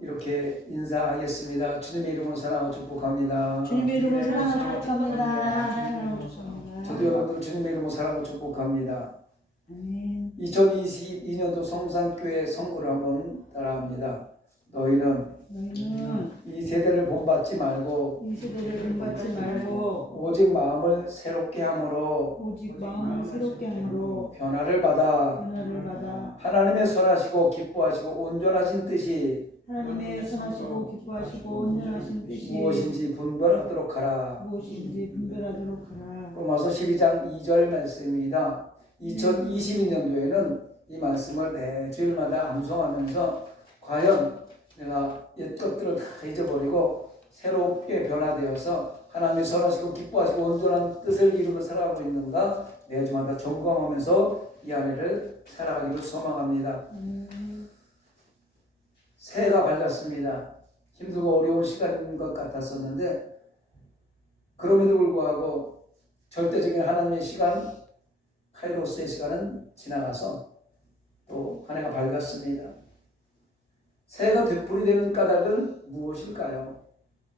이렇게 인사하겠습니다. 주님의 이름으로 사랑하고 축복합니다. 주님의 이름으로 사랑하고 축복합니다. 저도 여러분들 주님의 이름으로 사랑하고 축복합니다. 아멘. 2022년도 성산교회 선고를 한번 따라합니다. 너희는 이 세대를 본받지 말고 이 세대를 본받지 말고 오직 마음을 새롭게 함으로 오직 마음을 새롭게 함으로 변화를 받아 하나님의 선하시고 기뻐하시고 온전하신 뜻이 하나님의 선하시고 기뻐하시고 온전하신 뜻이 무엇인지 분별하도록 하라. 무엇인지 분별하도록 하라. 로마서 12장 2절 말씀입니다. 2022년도에는 이 말씀을 매주일마다 암송하면서 과연 내가 옛 것들을 다 잊어버리고 새롭게 변화되어서 하나님의 선하시고 기뻐하시고 온전한 뜻을 이루며 살아가고 있는가 매주마다 점검하면서 이 한 해를 살아가기를 소망합니다. 새해가 밝았습니다. 힘들고 어려운 시간인 것 같았었는데 그럼에도 불구하고 절대적인 하나님의 시간, 카이로스의 시간은 지나가서 또 한 해가 밝았습니다. 새해가 되풀이되는 까닭은 무엇일까요?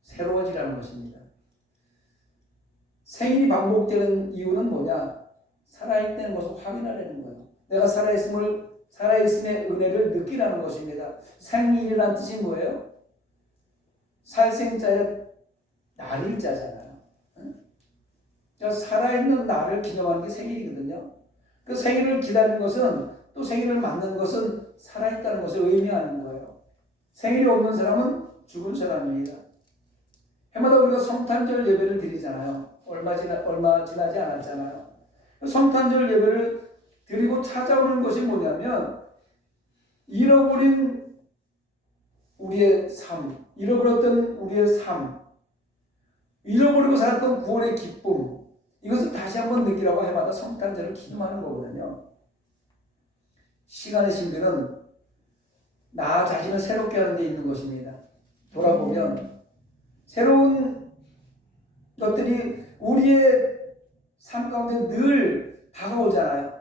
새로워지라는 것입니다. 생일이 반복되는 이유는 뭐냐? 살아있다는 것을 확인하려는 거예요. 내가 살아있음의 은혜를 느끼라는 것입니다. 생일이라는 뜻이 뭐예요? 살생자의 날일자잖아요. 그러니까 살아있는 날을 기념하는 게 생일이거든요. 그 생일을 기다리는 것은 또 생일을 맞는 것은 살아있다는 것을 의미하는 거예요. 생일이 없는 사람은 죽은 사람입니다. 해마다 우리가 성탄절 예배를 드리잖아요. 얼마 지나지 않았잖아요. 성탄절 예배를 드리고 찾아오는 것이 뭐냐면 잃어버린 우리의 삶, 잃어버렸던 우리의 삶, 잃어버리고 살았던 구원의 기쁨, 이것을 다시 한번 느끼라고 해마다 성탄절을 기념하는 거거든요. 시간의 신비는 나 자신을 새롭게 하는 데 있는 것입니다. 돌아보면 새로운 것들이 우리의 삶 가운데 늘 다가오잖아요.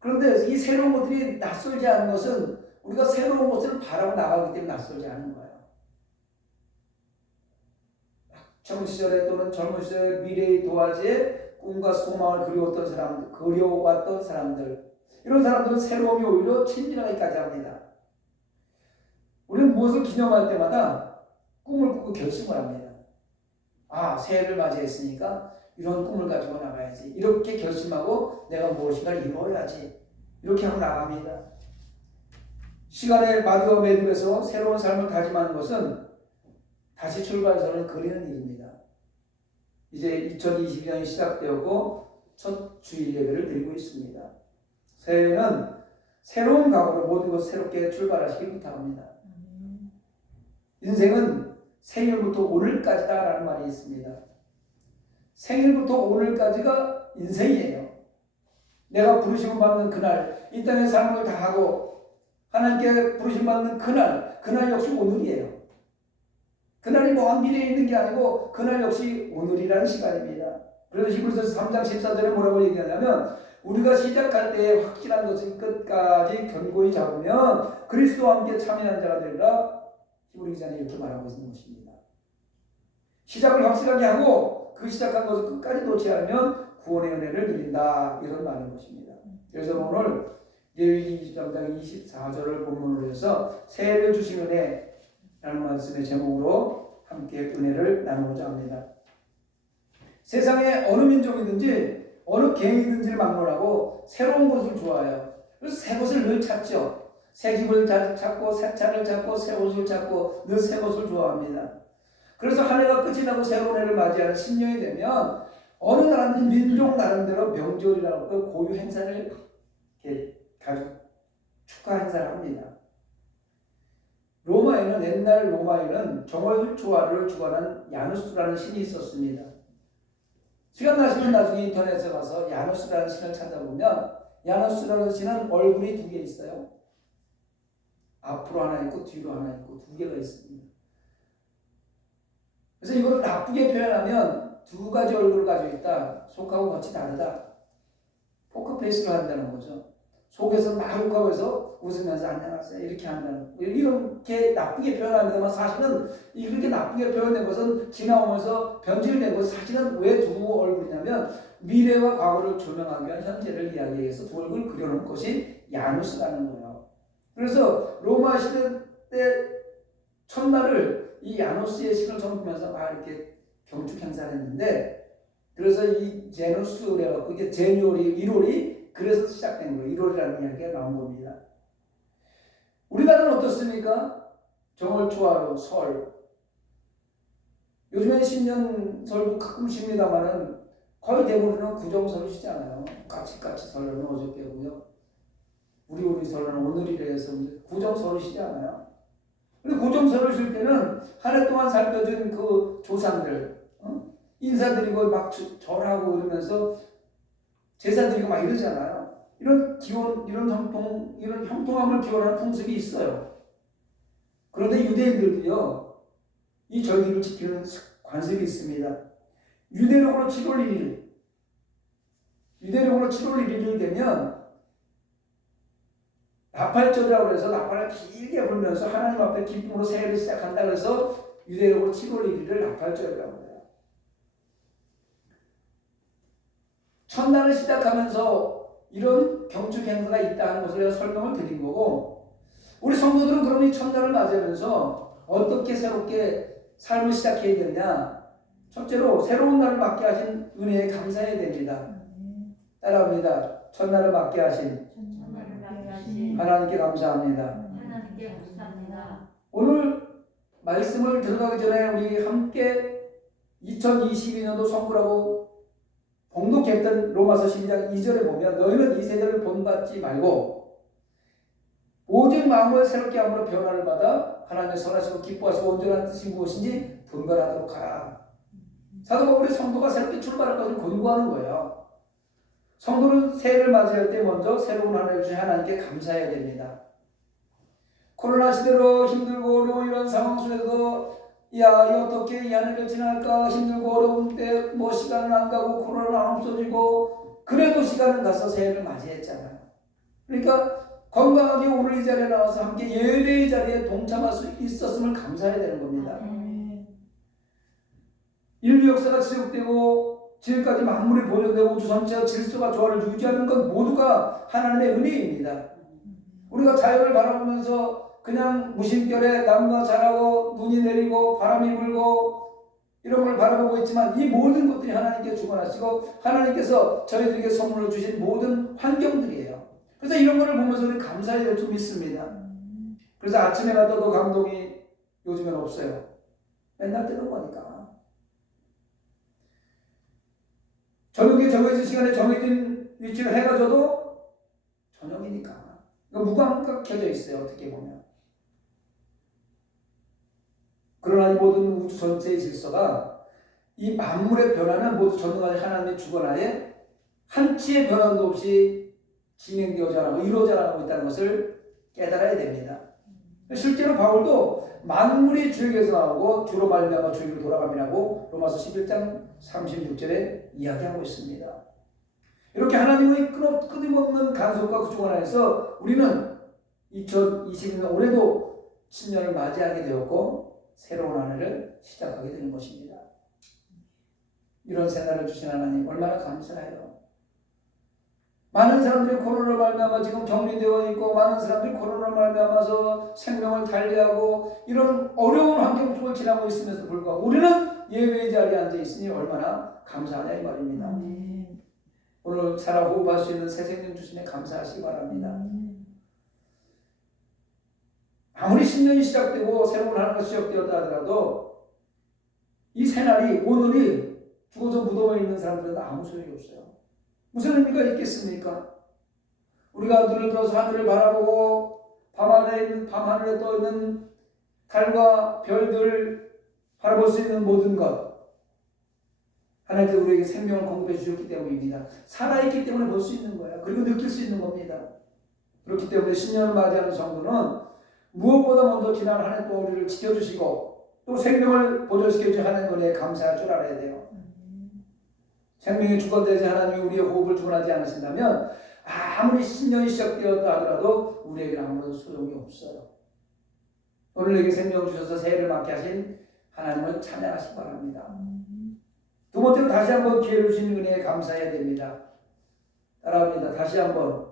그런데 이 새로운 것들이 낯설지 않은 것은 우리가 새로운 것을 바라고 나가기 때문에 낯설지 않은 거예요. 학창 시절에 또는 젊은 시절에 미래의 도화지에 꿈과 소망을 그리워왔던 사람들, 이런 사람들은 새로움이 오히려 친밀하기까지 합니다. 우리는 무엇을 기념할 때마다 꿈을 꾸고 결심을 합니다. 새해를 맞이했으니까 이런 꿈을 가지고 나가야지. 이렇게 결심하고 내가 무엇인가를 이루어야지. 이렇게 하고 나갑니다. 시간의 마디와 매듭에서 새로운 삶을 다짐하는 것은 다시 출발선을 그리는 일입니다. 이제 2022년이 시작되었고 첫 주일 예배를 드리고 있습니다. 새해는 새로운 각오로 모든 것을 새롭게 출발하시길 부탁합니다. 인생은 생일부터 오늘까지다라는 말이 있습니다. 생일부터 오늘까지가 인생이에요. 내가 부르심을 받는 그날, 이 땅의 삶을 다하고 하나님께 부르심 받는 그날 역시 오늘이에요. 그날이 먼 미래에 있는 게 아니고 그날 역시 오늘이라는 시간입니다. 그래서 히브리서 3장 14절에 뭐라고 얘기하냐면 우리가 시작할 때 확실한 것을 끝까지 견고히 잡으면 그리스도와 함께 참여한 자가 되리라. 히브리 기자는 이렇게 말하고 있는 것입니다. 시작을 확실하게 하고 그 시작한 것을 끝까지 놓지 않으면 구원의 은혜를 누린다. 이런 말인 것입니다. 그래서 오늘 레위기 23장 24절을 본문으로 해서 새해를 주신 은혜라는 말씀의 제목으로 함께 은혜를 나누고자 합니다. 세상에 어느 민족이든지 어느 개인이든지를 막론하고 새로운 것을 좋아해요. 그래서 새 것을 늘 찾죠. 새 집을 찾고 새 차를 찾고 새 옷을 찾고 늘 새 것을 좋아합니다. 그래서 한 해가 끝이 나고 새로운 해를 맞이하는 신년이 되면 어느 나라는 민족 나름대로 명절이라고 고유 행사를 축하 행사를 합니다. 옛날 로마에는 정월 조화를 주관한 야누스라는 신이 있었습니다. 시간 나시면 나중에 인터넷에 가서 야누스라는 신을 찾아보면 야누스라는 신은 얼굴이 두 개 있어요. 앞으로 하나 있고 뒤로 하나 있고 두 개가 있습니다. 그래서 이걸 나쁘게 표현하면 두 가지 얼굴을 가지고 있다. 속하고 겉이 다르다. 포커페이스를 한다는 거죠. 속에서 막 욕하고 해서 웃으면서 안녕하세요 이렇게 한다는 이렇게 나쁘게 표현하는 데만 사실은 이렇게 나쁘게 표현된 것은 지나오면서 변질된 것은 사실은 왜 두 얼굴이냐면 미래와 과거를 조명하기 위한 현재를 이야기하기 위해서 두 얼굴을 그려놓은 것이 야누스라는 거예요. 그래서 로마 시대 때 첫날을 이 야누스의 신을 섬기면서 막 이렇게 경축 행사를 했는데 그래서 이 제누스래갖고 이게 제뉴얼이 1월이 그래서 시작된 거예요. 1월이라는 이야기가 나온 겁니다. 우리나라는 어떻습니까? 정월초하루, 설. 요즘에 신년설도 가끔 쉽니다만은 거의 대부분은 구정설을 쉬잖아요. 까치까치 설은 어저께고요. 우리 설은 오늘이라 해서 구정설을 쉬지 않아요. 근데 구정설을 쉴 때는 한 해 동안 살펴준 그 조상들 인사드리고 막 절하고 이러면서 제사드리고 막 이러잖아요. 이런 기원, 이런 형통함을 기원하는 풍습이 있어요. 그런데 유대인들도요, 이 절기를 지키는 관습이 있습니다. 유대력으로 7월 1일 되면 나팔절이라고 해서 나팔을 길게 불면서 하나님 앞에 기쁨으로 새해를 시작한다 그래서 유대력으로 7월 1일을 나팔절이라고 해요. 첫날을 시작하면서 이런 경축 행사가 있다는 것을 내가 설명을 드린 거고 우리 성도들은 그럼 이 첫날을 맞이하면서 어떻게 새롭게 삶을 시작해야 되느냐 첫째로 새로운 날을 맞게 하신 은혜에 감사해야 됩니다. 따라합니다. 첫날을 맞게 하신 하나님께 감사합니다. 오늘 말씀을 들어가기 전에 우리 함께 2022년도 선구라고 봉독했던 로마서 12장 2절에 보면 너희는 이 세대를 본받지 말고 오직 마음을 새롭게 함으로 변화를 받아 하나님의 선하시고 기뻐하시고 온전한 뜻이 무엇인지 분별하도록 하라. 사도 바울이 성도가 새롭게 출발할 것을 권고하는 거예요. 성도는 새해를 맞이할 때 먼저 새로운 한 해를 주신 하나님께 감사해야 됩니다. 코로나 시대로 힘들고 어려운 이런 상황 속에서도 야, 어떻게 이 한 해를 지날까 힘들고 어려운 때 뭐 시간은 안 가고 코로나는 안 없어지고 그래도 시간은 가서 새해를 맞이했잖아요. 그러니까 건강하게 오늘 이 자리에 나와서 함께 예배의 자리에 동참할 수 있었음을 감사해야 되는 겁니다. 인류 역사가 지속되고 지금까지 만물이 보존되고 우주 전체와 질서와 조화를 유지하는 것 모두가 하나님의 은혜입니다. 우리가 자연을 바라보면서 그냥 무심결에 나무가 자라고 눈이 내리고 바람이 불고 이런 걸 바라보고 있지만 이 모든 것들이 하나님께 주관하시고 하나님께서 저희들에게 선물로 주신 모든 환경들이에요. 그래서 이런 거를 보면서 우리 감사해야 될 줄 믿습니다. 그래서 아침에 가도 감동이 요즘엔 없어요. 맨날 뜨는 거니까. 저녁에 정해진 시간에 정해진 위치를 해가지고도 저녁이니까 무감각해져 있어요. 어떻게 보면. 그러나 이 모든 우주 전체의 질서가 이 만물의 변화는 모두 전능하신 하나님의 주권하에 한치의 변화도 없이 진행되어져 나가고 이루어져 나가고 있다는 것을 깨달아야 됩니다. 실제로 바울도 만물이 주에게서 나오고 주로 말미암아 주에게로 돌아감이라고 로마서 11장 36절에 이야기하고 있습니다. 이렇게 하나님의 끊임없는 간섭과 그 주권 안에서 우리는 2022년 올해도 신년을 맞이하게 되었고 새로운 한 해를 시작하게 되는 것입니다. 이런 새날을 주신 하나님 얼마나 감사해요. 많은 사람들이 코로나로 말미암아 지금 격리되어 있고 많은 사람들이 코로나로 말미암아서 생명을 달리하고 이런 어려운 환경 속을 지나고 있음에도 불구하고 우리는 예배의 자리에 앉아 있으니 얼마나 감사하냐 이 말입니다. 오늘 살아 호흡할 수 있는 새 생명 주심에 감사하시기 바랍니다. 아무리 신년이 시작되고 새로운 하루가 시작되었다 하더라도 이 새날이 오늘이 죽어서 무덤에 있는 사람들은 아무 소용이 없어요. 무슨 의미가 있겠습니까? 우리가 눈을 들어서 하늘을 바라보고 밤하늘에 떠있는 달과 별들 바라볼 수 있는 모든 것 하나님께서 우리에게 생명을 공급해 주셨기 때문입니다. 살아있기 때문에 볼 수 있는 거예요. 그리고 느낄 수 있는 겁니다. 그렇기 때문에 신년을 맞이하는 성도는 무엇보다 먼저 지난 한 해 동안 우리를 지켜주시고 또 생명을 보존시켜주신 하나님 은혜에 감사할 줄 알아야 돼요. 생명의 주권되신 하나님이 우리의 호흡을 주관하지 않으신다면 아무리 신령이 시작되었다 하더라도 우리에게는 아무런 소용이 없어요. 오늘 내게 생명 주셔서 새해를 맞게 하신 하나님을 찬양하시기 바랍니다. 두 번째로 다시 한번 기회를 주신 은혜에 감사해야 됩니다. 따라합니다. 다시 한번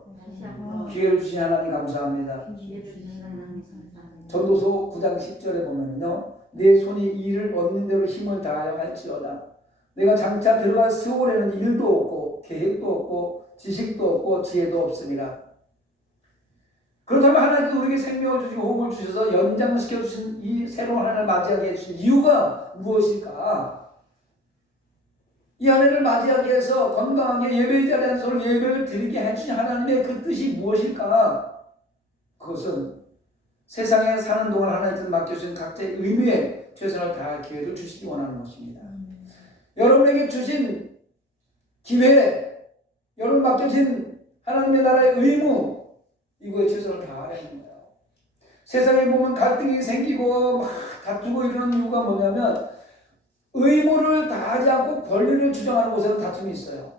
기회를 주신 하나님 감사합니다. 전도서 9장 10절에 보면요, 내 손이 일을 얻는 대로 힘을 다하여 할지어다. 내가 장차 들어갈 스올에는 일도 없고 계획도 없고 지식도 없고 지혜도 없습니다. 그렇다면 하나님께서 우리에게 생명을 주시고 호흡을 주셔서 연장시켜 주신 이 새로운 한 해를 맞이하게 해주신 이유가 무엇일까? 이 한 해를 맞이하기 위해서 건강하게 예배의 자리에 서로 예배를 드리게 해주신 하나님의 그 뜻이 무엇일까? 그것은 세상에 사는 동안 하나님께서 맡겨주신 각자의 의미에 최선을 다할 기회를 주시기 원하는 것입니다. 여러분에게 주신 기회, 여러분 맡겨진 하나님의 나라의 의무, 이거에 최선을 다하라는 거예요. 세상에 보면 갈등이 생기고 막 다투고 이러는 이유가 뭐냐면 의무를 다하지 않고 권리를 주장하는 곳에는 다툼이 있어요.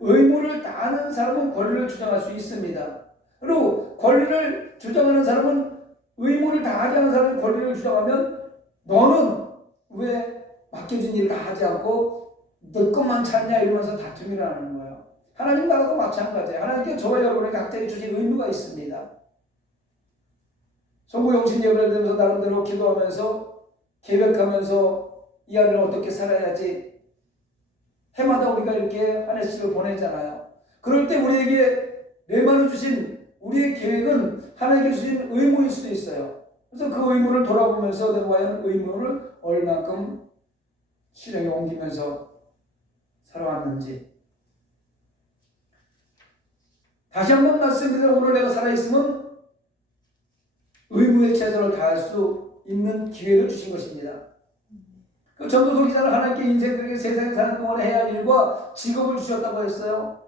의무를 다하는 사람은 권리를 주장할 수 있습니다. 그리고 권리를 주장하는 사람은 의무를 다하지 않은 사람이 권리를 주장하면 너는 왜 맡겨진 일을 다 하지 않고 너 것만 찾냐 이러면서 다툼이 일어나는 거예요. 하나님 나라도 마찬가지예요. 하나님께 저와 여러분에게 각자에게 주신 의무가 있습니다. 성부영신 예배를 드리면서 나름대로 기도하면서 계획하면서 이 안을 어떻게 살아야지 해마다 우리가 이렇게 한 해씩을 보내잖아요. 그럴 때 우리에게 내만을 주신 우리의 계획은 하나님께 주신 의무일 수도 있어요. 그래서 그 의무를 돌아보면서 내가 과연 의무를 얼만큼 실행에 옮기면서 살아왔는지. 다시 한번 말씀드리면 오늘 내가 살아있으면 의무에 최선을 다할 수 있는 기회를 주신 것입니다. 그 전도서 기자는 하나님께 인생들에게 세상에 사는 동안 해야 할 일과 직업을 주셨다고 했어요.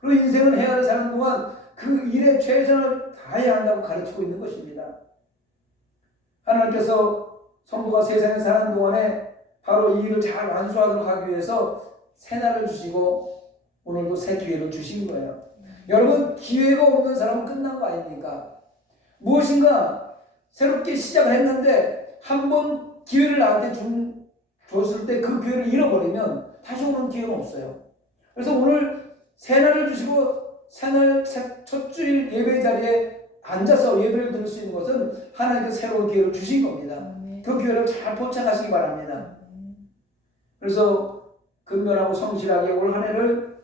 그리고 인생을 해야 할 사는 동안 그 일에 최선을 다해야 한다고 가르치고 있는 것입니다. 하나님께서 성도가 세상에 사는 동안에 바로 이 일을 잘 완수하도록 하기 위해서 새날을 주시고 오늘도 새 기회를 주신 거예요. 여러분, 기회가 없는 사람은 끝난 거 아닙니까? 무엇인가 새롭게 시작을 했는데 한 번 기회를 나한테 줬을 때 그 기회를 잃어버리면 다시 오는 기회는 없어요. 그래서 오늘 새날을 주시고 새날 첫 주일 예배 자리에 앉아서 예배를 드릴 수 있는 것은 하나님께서 새로운 기회를 주신 겁니다. 그 기회를 잘 포착하시기 바랍니다. 그래서 근면하고 성실하게 올 한 해를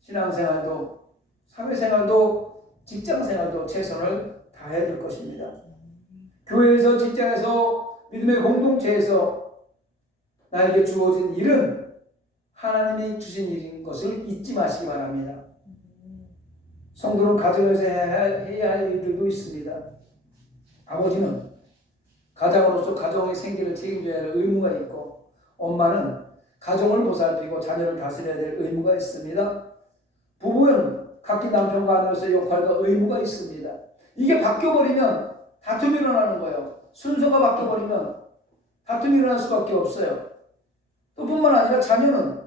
신앙생활도 사회생활도 직장생활도 최선을 다해야 될 것입니다. 교회에서 직장에서 믿음의 공동체에서 나에게 주어진 일은 하나님이 주신 일인 것을 잊지 마시기 바랍니다. 성도는 가정에서 해야 할 일들도 있습니다. 아버지는 가장으로서 가정의 생계를 책임져야 할 의무가 있고 엄마는 가정을 보살피고 자녀를 다스려야 될 의무가 있습니다. 부부는 각기 남편과 아내로서의 역할과 의무가 있습니다. 이게 바뀌어버리면 다툼이 일어나는 거예요. 순서가 바뀌어버리면 다툼이 일어날 수밖에 없어요. 또 뿐만 아니라 자녀는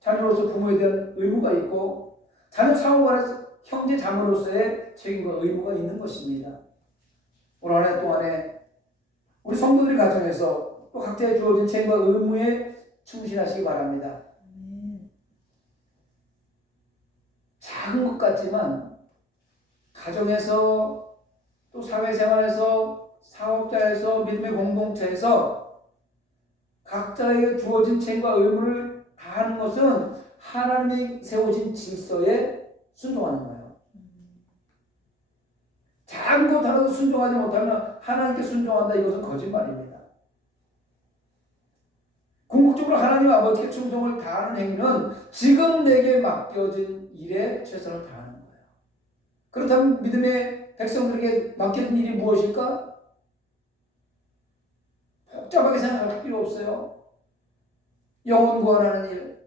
자녀로서 부모에 대한 의무가 있고 자녀 상호간의 형제 자매로서의 책임과 의무가 있는 것입니다. 올 한 해 동안에 우리 성도들이 가정에서 또 각자의 주어진 책임과 의무에 충실하시기 바랍니다. 작은 것 같지만 가정에서 또 사회생활에서 사업자에서 믿음의 공동체에서 각자에게 주어진 책임과 의무를 다하는 것은 하나님이 세우신 질서에 순종하는 거예요. 작은 것 하나도 순종하지 못하면 하나님께 순종한다, 이것은 거짓말입니다. 궁극적으로 하나님 아버지께 충성을 다하는 행위는 지금 내게 맡겨진 일에 최선을 다하는 거예요. 그렇다면 믿음의 백성들에게 맡겨진 일이 무엇일까? 복잡하게 생각할 필요 없어요. 영혼 구원하는 일,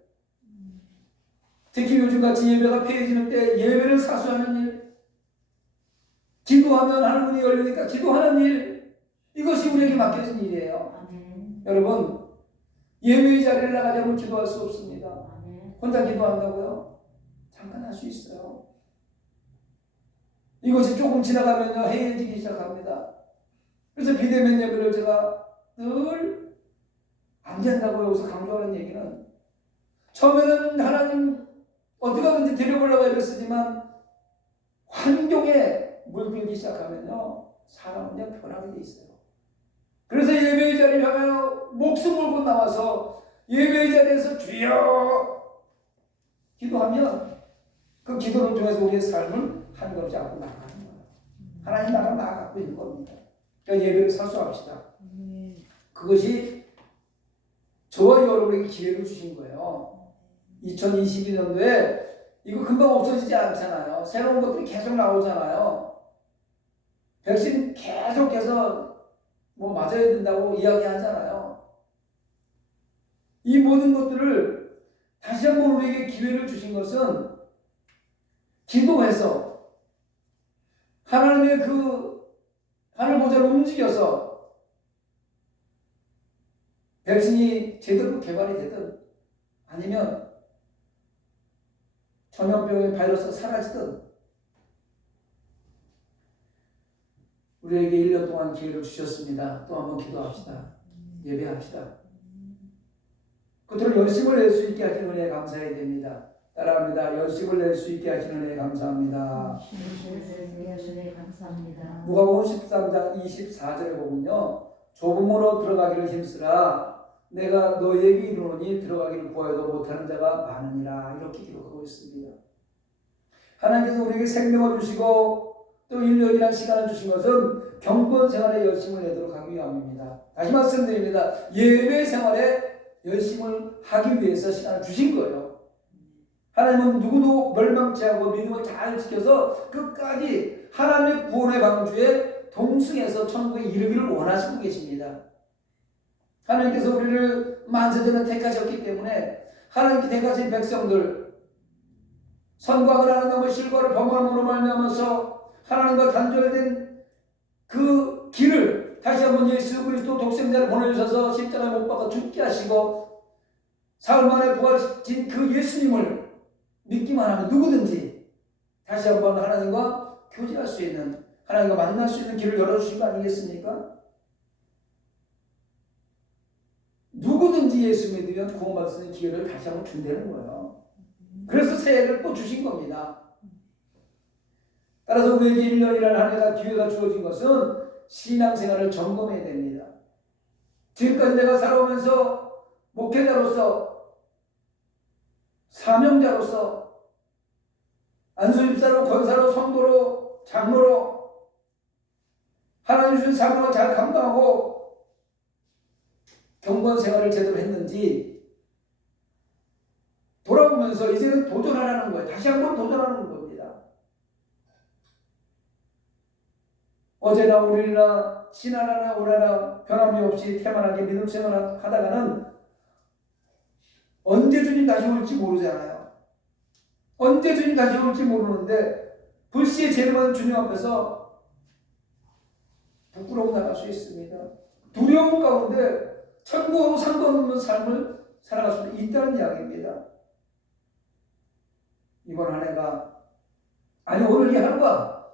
특히 요즘같이 예배가 폐해지는 때 예배를 사수하는 일, 기도하면 하는 문이 열리니까 기도하는 일, 이것이 우리에게 맡겨진 일이에요. 여러분, 예배의 자리를 나가지 않으면 기도할 수 없습니다. 혼자 기도한다고요? 잠깐 할 수 있어요. 이것이 조금 지나가면요 해해지기 시작합니다. 그래서 비대면 예배를 제가 늘 안 된다고 여기서 강조하는 얘기는, 처음에는 하나님 어떻게 하든지 데려보려고 애를 쓰지만 환경에 물들기 시작하면요 사람은 그냥 변하게 돼 있어요. 그래서 예배의 자리를 향하여 목숨 걸고 나와서 예배의 자리에서 주여 기도하면 그 기도를 통해서 우리의 삶을 한 걸음씩 앞으로 나가는 거예요. 하나님 나라 나아가고 있는 겁니다. 그러니까 예배를 사수합시다. 그것이 저와 여러분에게 기회를 주신 거예요. 2022년도에 이거 금방 없어지지 않잖아요. 새로운 것들이 계속 나오잖아요. 백신 계속해서 뭐 맞아야 된다고 이야기하잖아요. 이 모든 것들을 다시 한번 우리에게 기회를 주신 것은 기도해서 하나님의 그 하늘 보좌를 움직여서 백신이 제대로 개발이 되든 아니면 전염병의 바이러스가 사라지든 우리에게 1년 동안 기회를 주셨습니다. 또 한번 기도합시다. 예배합시다. 끝으로 열심을 낼 수 있게 하시는 은혜에 감사해야 됩니다. 따라합니다. 열심을 낼 수 있게 하시는 은혜에 감사합니다. 누가복음 13장 24절에 보면요, 좁음으로 들어가기를 힘쓰라. 내가 너에게 이르노니 들어가기를 구하여도 못하는 자가 많으니라. 이렇게 기록하고 있습니다. 하나님께서 우리에게 생명을 주시고 또 1년이라는 시간을 주신 것은 경건 생활에 열심을 내도록 하기 위함입니다. 다시 말씀드립니다. 예배 생활에 열심을 하기 위해서 시간을 주신 거예요. 하나님은 누구도 멸망치 않고 믿음을 잘 지켜서 끝까지 하나님의 구원의 방주에 동승해서 천국에 이르기를 원하시고 계십니다. 하나님께서 우리를 만세전에 택하셨기 때문에 하나님께 택하신 백성들, 선광을 하는 남의 실과를 범함으로 말미암아서 하나님과 단절된 그 길을 다시 한번 예수 그리스도 독생자를 보내주셔서 십자가에 못 박아 죽게 하시고 사흘 만에 부활신 그 예수님을 믿기만 하면 누구든지 다시 한번 하나님과 교제할 수 있는, 하나님과 만날 수 있는 길을 열어주신 거 아니겠습니까? 누구든지 예수 믿으면 구원받을 수 있는 기회를 다시 한번 준다는 거예요. 그래서 새해를 또 주신 겁니다. 따라서 우리에게 1년이라는 한 해가 기회가 주어진 것은 신앙생활을 점검해야 됩니다. 지금까지 내가 살아오면서 목회자로서, 사명자로서, 안수집사로, 권사로, 성도로, 장로로 하나님 주신 사명을 잘 감당하고 경건 생활을 제대로 했는지 돌아보면서 이제는 도전하라는 거예요. 다시 한번 도전하는 겁니다. 어제나 오늘이나 지나나 오나나 변함이 없이 태만하게 믿음 생활을 하다가는 언제 주님 다시 올지 모르잖아요. 언제 주님 다시 올지 모르는데 불시에 재림하는 주님 앞에서 부끄러워 나갈 수 있습니다. 두려움 가운데 천국으로 상관없는 삶을 살아갈 수 있다는 이야기입니다. 이번 한 해가, 아니 오늘 이 하루가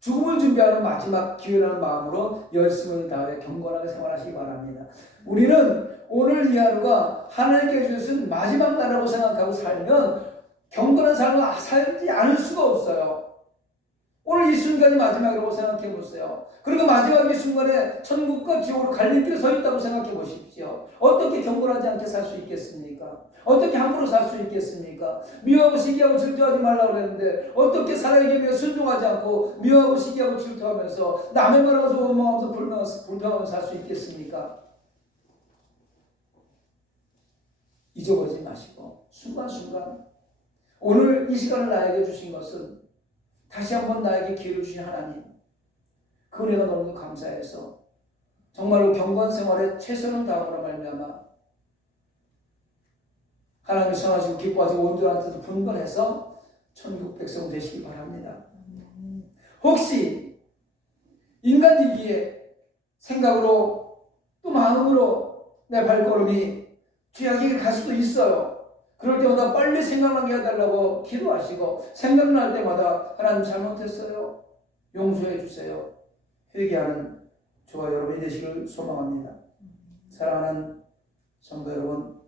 죽음을 준비하는 마지막 기회라는 마음으로 열심을 다해 경건하게 생활하시기 바랍니다. 우리는 오늘 이 하루가 하나님께 주신 마지막 날이라고 생각하고 살면 경건한 삶을 살지 않을 수가 없어요. 오늘 이 순간이 마지막이라고 생각해 보세요. 그리고 마지막 이 순간에 천국과 지옥으로 갈림길에 서 있다고 생각해 보십시오. 어떻게 경건하지 않게 살 수 있겠습니까? 어떻게 함부로 살 수 있겠습니까? 미워하고 시기하고 질투하지 말라고 그랬는데 어떻게 사랑에게 비해 순종하지 않고 미워하고 시기하고 질투하면서 남의 말하고 원망하면서 불평하면서 살 수 있겠습니까? 잊어버리지 마시고 순간순간 오늘 이 시간을 나에게 주신 것은 다시 한번 나에게 기회를 주신 하나님, 그 은혜가 너무 감사해서 정말로 경건 생활에 최선을 다하므로 말미암아 하나님을 선하시고 기뻐하시고 온전한 뜻을 분별해서 천국 백성 되시기 바랍니다. 혹시 인간이기에 생각으로 또 마음으로 내 발걸음이 죄악에게 갈 수도 있어요. 그럴 때마다 빨리 생각나게 해달라고 기도하시고 생각날 때마다 하나님 잘못했어요. 용서해 주세요. 회개하는 저와 여러분이 되시길 소망합니다. 사랑하는 성도 여러분,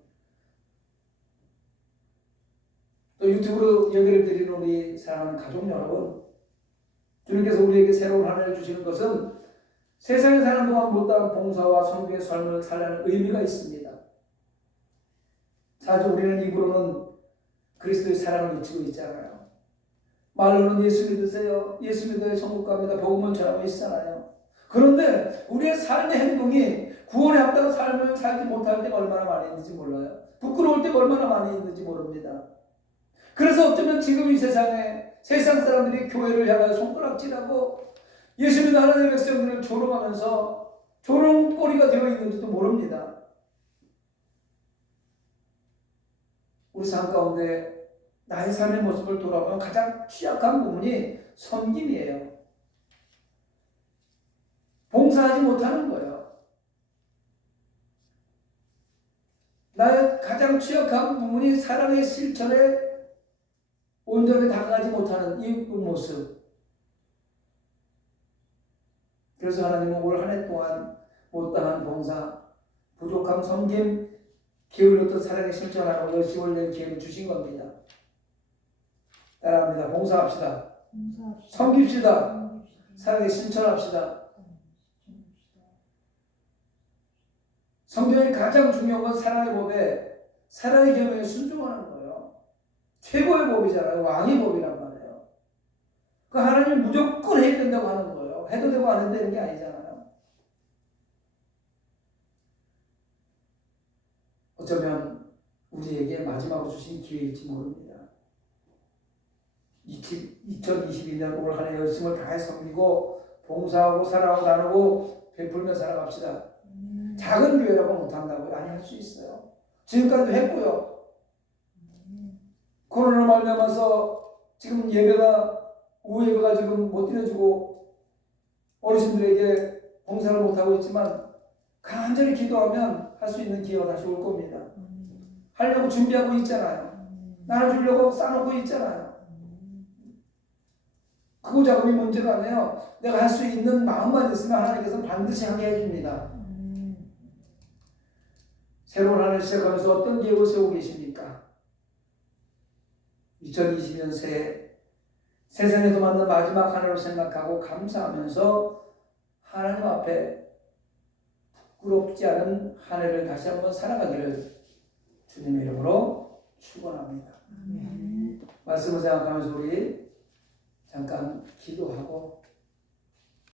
또 유튜브로 연결을 드리는 우리 사랑하는 가족 여러분, 주님께서 우리에게 새로운 하늘을 주시는 것은 세상에 사는 동안 못다한 봉사와 선교의 삶을 살라는 의미가 있습니다. 사실 우리는 입으로는 그리스도의 사랑을 외치고 있잖아요. 말로는 예수 믿으세요. 예수 믿어야 천국 갑니다. 복음을 전하고 있잖아요. 그런데 우리의 삶의 행동이 구원에 합당한 삶을 살지 못할 때가 얼마나 많이 있는지 몰라요. 부끄러울 때가 얼마나 많이 있는지 모릅니다. 그래서 어쩌면 지금 이 세상에 세상 사람들이 교회를 향하여 손가락질하고 예수 믿는 하나님의 백성들을 조롱하면서 조롱거리가 되어 있는지도 모릅니다. 우리 삶 가운데 나의 삶의 모습을 돌아보면 가장 취약한 부분이 섬김이에요. 봉사하지 못하는 거예요. 나의 가장 취약한 부분이 사랑의 실천에 온전히 다가가지 못하는 이 모습. 그래서 하나님은 올 한 해 동안 못다한 봉사, 부족함, 섬김, 게을렀던 사랑의 실천하라고 열심을 낼 기회를 주신 겁니다. 따라합니다. 봉사합시다. 섬깁시다. 사랑의 실천합시다. 성경의 가장 중요한 건 사랑의 법에, 사랑의 계명에 순종하는 거예요. 최고의 법이잖아요. 왕의 법이란 말이에요. 그 하나님이 무조건 해야 된다고 하는 거예요. 해도 되고 안 해도 되는 게 아니잖아요. 어쩌면 우리에게 마지막으로 주신 기회일지 모릅니다. 2022년 올 한 해 열심을 다해 섬기고 봉사하고 사랑하고 나누고 베풀며 살아갑시다. 작은 교회라고 못한다고요? 아니, 할 수 있어요. 지금까지도 했고요. 코로나로 말미암아서 지금 오후 예배가 지금 못 드려주고 어르신들에게 봉사를 못하고 있지만 간절히 기도하면 할 수 있는 기회가 다시 올 겁니다. 하려고 준비하고 있잖아요. 나눠주려고 싸놓고 있잖아요. 그거 자금이 문제가 아니에요. 내가 할 수 있는 마음만 있으면 하나님께서 반드시 하게 해줍니다. 새로운 한 해를 시작하면서 어떤 계획을 세우고 계십니까? 2020년 세상에서 만난 마지막 한 해로 생각하고 감사하면서 하나님 앞에 부끄럽지 않은 한 해를 다시 한번 살아가기를 주님의 이름으로 축원합니다. 말씀을 생각하면서 우리 잠깐 기도하고